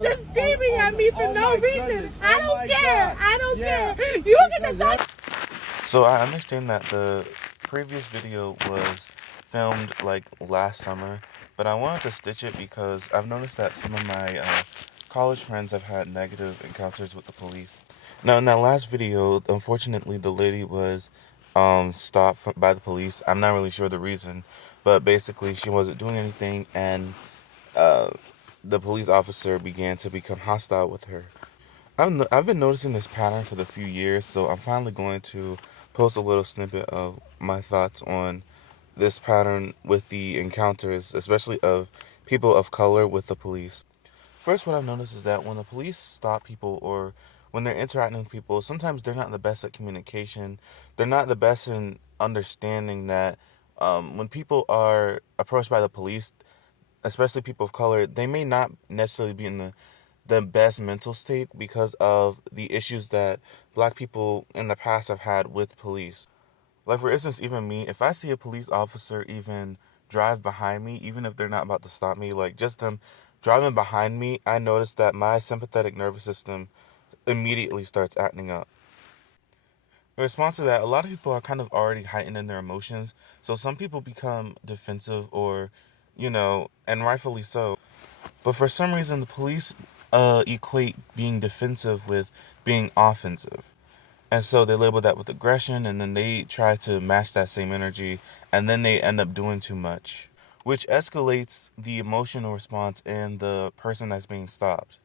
Just screaming at me for no reason. I don't care. I don't care. You get the fuck. So I understand that the previous video was filmed like last summer, but I wanted to stitch it because I've noticed that some of my college friends have had negative encounters with the police. Now, in that last video, unfortunately, the lady was stopped by the police. I'm not really sure the reason, but basically, she wasn't doing anything, and uh, the police officer began to become hostile with her. I've been noticing this pattern for the few years, so I'm finally going to post a little snippet of my thoughts on this pattern with the encounters, especially of people of color with the police. First, what I've noticed is that when the police stop people or when they're interacting with people, sometimes they're not the best at communication. They're not the best in understanding that when people are approached by the police, especially people of color, they may not necessarily be in the best mental state because of the issues that black people in the past have had with police. Like, for instance, even me, if I see a police officer even drive behind me, even if they're not about to stop me, like just them driving behind me, I notice that my sympathetic nervous system immediately starts acting up. In response to that, a lot of people are kind of already heightened in their emotions, so some people become defensive or, and rightfully so. But for some reason, the police equate being defensive with being offensive. And so they label that with aggression, and then they try to match that same energy, and then they end up doing too much, which escalates the emotional response in the person that's being stopped.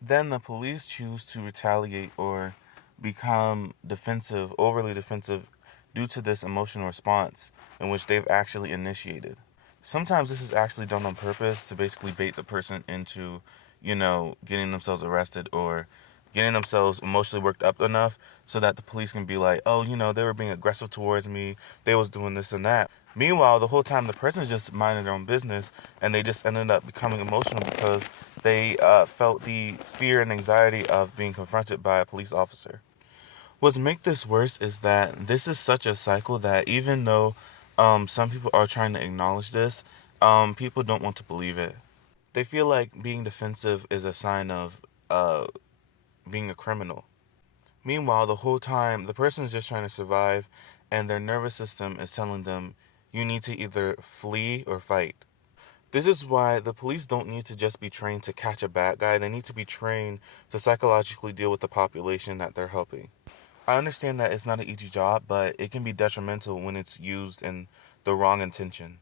Then the police choose to retaliate or become defensive, overly defensive, due to this emotional response in which they've actually initiated. Sometimes this is actually done on purpose to basically bait the person into, getting themselves arrested or getting themselves emotionally worked up enough so that the police can be like, oh, they were being aggressive towards me, they was doing this and that. Meanwhile, the whole time the person's just minding their own business, and they just ended up becoming emotional because they felt the fear and anxiety of being confronted by a police officer. What's make this worse is that this is such a cycle that even though some people are trying to acknowledge this, people don't want to believe it. They feel like being defensive is a sign of being a criminal. Meanwhile, the whole time, the person is just trying to survive, and their nervous system is telling them, you need to either flee or fight. This is why the police don't need to just be trained to catch a bad guy. They need to be trained to psychologically deal with the population that they're helping. I understand that it's not an easy job, but it can be detrimental when it's used in the wrong intention.